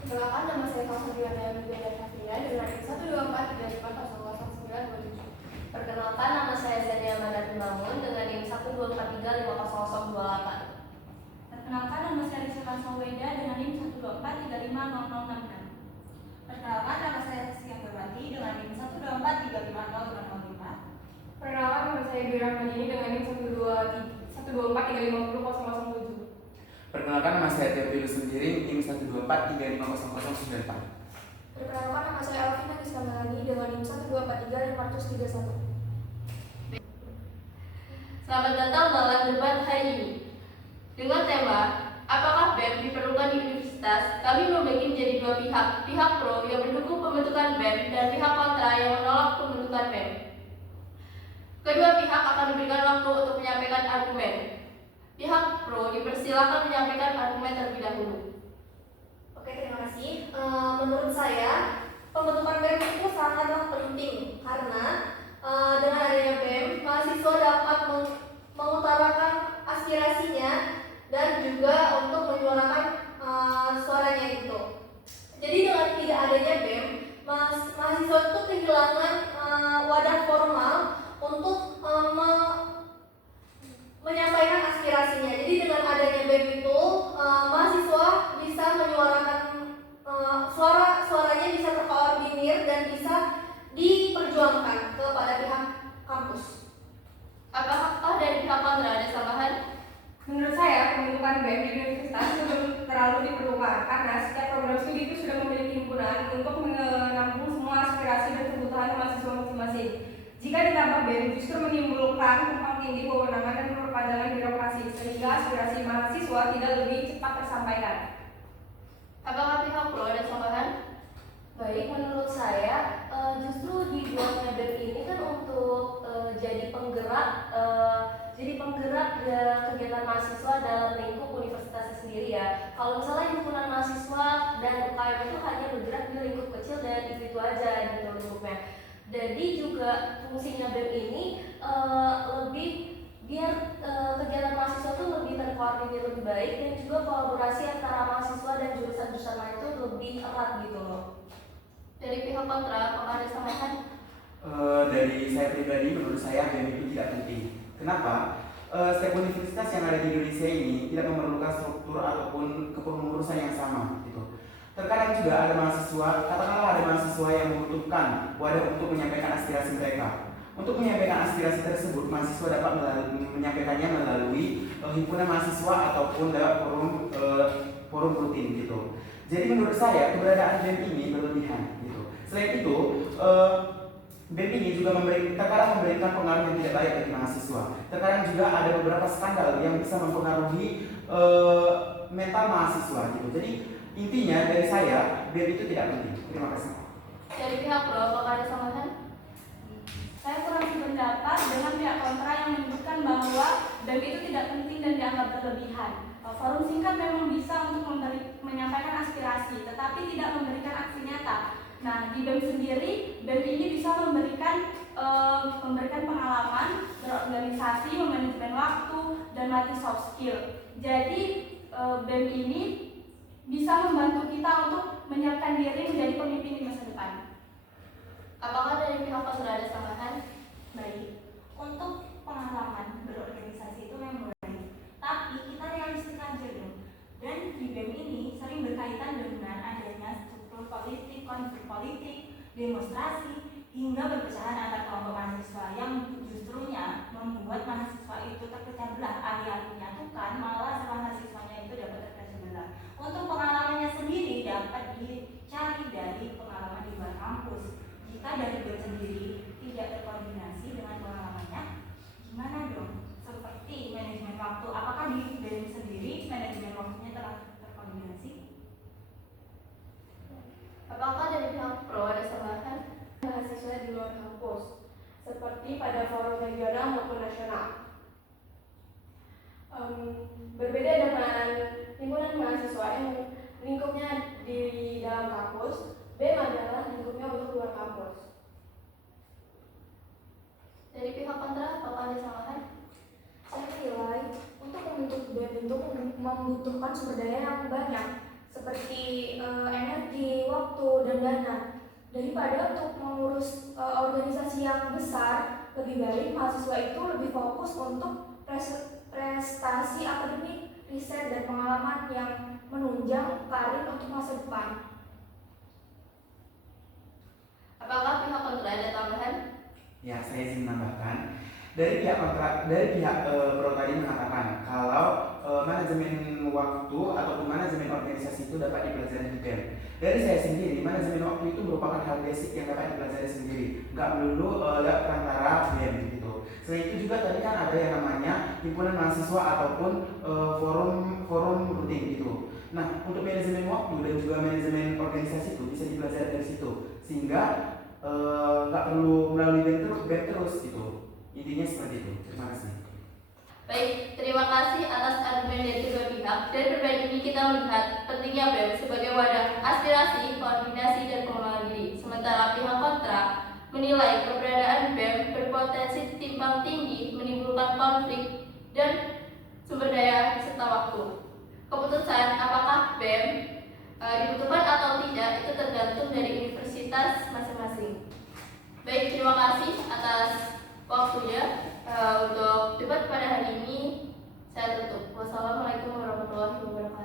Perkenalkan, nama saya Kausatriana Widya Safina dengan NIM 12435000927. Perkenalkan, nama saya Zania Madani Bangun dengan NIM 124350028. Perkenalkan, nama saya Rizka Saweda dengan NIM 124350066. Perkenalkan, nama saya Saskia Berwati dengan NIM 124350005. Perkenalkan, nama saya Dwi Rahmadini dengan NIM 124350007. Perkenalkan, nama saya Teofilo Sendiri, NIM 124350094. Perkenalkan, nama saya Alvina Rizkamalani dengan NIM 1243531. Selamat datang dalam debat hari ini. Dengan tema, apakah BEM diperlukan di universitas? Kami membagi menjadi dua pihak, pihak pro yang mendukung pembentukan BEM dan pihak kontra yang menolak pembentukan BEM. Kedua pihak akan diberikan waktu untuk menyampaikan argumen. Pihak pro dipersilakan menyampaikan argumen terlebih dahulu. Oke, terima kasih. Menurut saya, pembentukan BEM itu sangatlah penting karena dengan adanya BEM, mahasiswa dapat mengutarakan aspirasinya dan juga untuk menyuarakan suaranya itu. Jadi dengan tidak adanya BEM, mahasiswa itu kehilangan wadah formal untuk menyampaikan aspirasinya. Jadi dengan adanya BEM itu, mahasiswa bisa menyuarakan suaranya bisa terkoordinir dan bisa diperjuangkan kepada pihak kampus. Apakah dari pihak kontra ada tambahan? Menurut saya, pembentukan BEM di universitas belum terlalu diperlukan karena setiap program studi itu sudah memiliki himpunan untuk menampung semua aspirasi dan kebutuhan mahasiswa masing-masing. Jika ditambah BEM justru menimbulkan tumpang tindih wewenangan dan perpanjangan birokrasi sehingga aspirasi mahasiswa tidak lebih cepat tersampaikan. Apakah pihak pro ada tambahan? Baik, menurut saya justru dibuatnya BEM ini kan untuk jadi penggerak kegiatan mahasiswa dalam lingkup universitasnya sendiri ya. Kalau misalnya himpunan mahasiswa dan UKM itu hanya bergerak di lingkup kecil dan itu aja gitu lingkupnya. Jadi juga fungsinya BEM ini lebih biar kegiatan mahasiswa itu lebih terkoordinir lebih baik dan juga kolaborasi antara mahasiswa dan jurusan-jurusan lain itu lebih erat gitu loh. Dari pihak kontra, apakah ada tambahan? Dari saya pribadi, menurut saya BEM itu tidak penting. Kenapa? Setiap universitas yang ada di Indonesia ini tidak memerlukan struktur ataupun kepengurusan yang sama gitu. Terkadang juga ada mahasiswa, katakanlah ada mahasiswa yang membutuhkan wadah untuk menyampaikan aspirasi mereka. Untuk menyampaikan aspirasi tersebut, mahasiswa dapat menyampaikannya melalui himpunan mahasiswa ataupun lewat forum rutin gitu. Jadi menurut saya keberadaan BEM ini berlebihan gitu. Selain itu, BEM ini juga terkadang memberikan pengaruh yang tidak baik bagi mahasiswa. Terkadang juga ada beberapa skandal yang bisa mempengaruhi mental mahasiswa gitu. Jadi intinya dari saya, BEM itu tidak penting. Terima kasih. Dari pihak pro, apakah ada tambahan? Saya kurang sependapat dengan pihak kontra yang menyebutkan bahwa BEM itu tidak penting dan dianggap berlebihan. Forum singkat memang bisa untuk menyampaikan aspirasi, tetapi tidak memberikan aksi nyata. Nah, di BEM sendiri, BEM ini bisa memberikan pengalaman berorganisasi, memanajemen waktu, dan melatih soft skill. Jadi, BEM ini bisa membantu kita untuk menyiapkan diri menjadi pemimpin di masa depan. Apakah dari pihak kontra ada tambahan? Baik, untuk pengalaman berorganisasi itu memang baik, tapi kita realistik aja dong. Dan di BEM ini sering berkaitan dengan adanya struktur politik, konflik politik, demonstrasi, hingga perpecahan antar kelompok mahasiswa yang justrunya membuat mahasiswa itu terpecah belah. Alih-alih menyatukan, malah mahasiswanya itu dapat terpecah belah. Untuk pengalamannya sendiri dapat dicari dari pengalaman di luar kampus. Jika dari BEM sendiri tidak terkoordinasi dengan pengalamannya, gimana dong? Seperti manajemen waktu, apakah di BEM sendiri manajemen waktunya telah terkoordinasi? Apakah dari pihak pro ada tambahan? Mahasiswa di luar kampus, seperti pada forum regional maupun nasional. Berbeda dengan himpunan mahasiswa yang lingkupnya di dalam kampus, BEM adalah lingkupnya untuk luar kampus. Dari pihak kontra, apakah ada tambahan? Saya nilai untuk membentuk BEM itu membutuhkan sumber daya yang banyak, seperti energi, waktu, dan dana. Daripada untuk mengurus organisasi yang besar, lebih baik mahasiswa itu lebih fokus untuk prestasi akademik, riset, dan pengalaman yang menunjang karir untuk masa depan. Apakah pihak kontra ada tambahan? Ya, saya izin menambahkan. Dari pihak pro tadi mengatakan kalau manajemen waktu ataupun manajemen organisasi itu dapat dipelajari di BEM. Dari saya sendiri, manajemen waktu itu merupakan hal basic yang dapat dipelajari sendiri, nggak melulu lewat perantara BEM gitu. Selain itu juga tadi kan ada yang namanya himpunan mahasiswa ataupun forum rutin gitu. Nah, untuk manajemen waktu dan juga manajemen organisasi itu bisa dipelajari dari situ, sehingga nggak perlu melalui BEM terus gitu. Intinya seperti itu. Terima kasih. Baik, terima kasih atas argumen dari kedua pihak. Dan berbanding ini kita melihat pentingnya BEM sebagai wadah aspirasi, koordinasi, dan pengembangan diri. Sementara pihak kontra menilai keberadaan BEM berpotensi timbang tinggi, menimbulkan konflik dan sumber daya serta waktu. Keputusan apakah BEM dibutuhkan atau tidak itu tergantung dari universitas masing-masing. Baik, terima kasih atas waktunya. Untuk debat pada hari ini saya tutup. Wassalamualaikum warahmatullahi wabarakatuh.